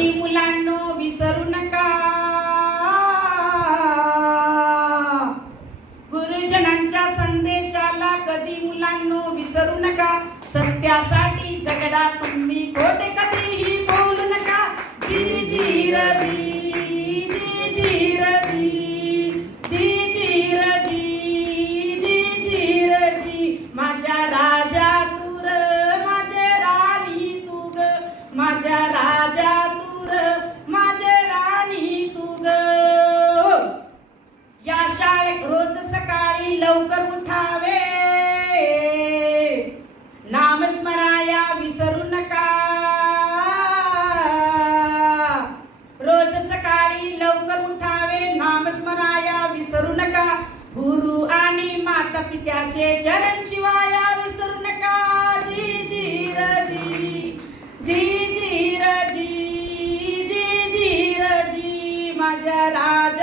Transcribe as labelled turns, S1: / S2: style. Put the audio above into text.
S1: आई मुलांनो विसरू नका. गुरुजनांच्या संदेशाला कधी मुलांनो विसरू नका. सत्यासाठी झगडा तुम्ही खोटे कधीही बोलू नका. जी जी रजी नामस्मराया विसरू नका. रोज सकाळी लवकर उठावे नामस्मराया विसरू नका. गुरु आणि माता पित्याचे चरण शिवाया विसरू नका. जी जी रजी जी जी रजी जी जी रजी माझ्या राज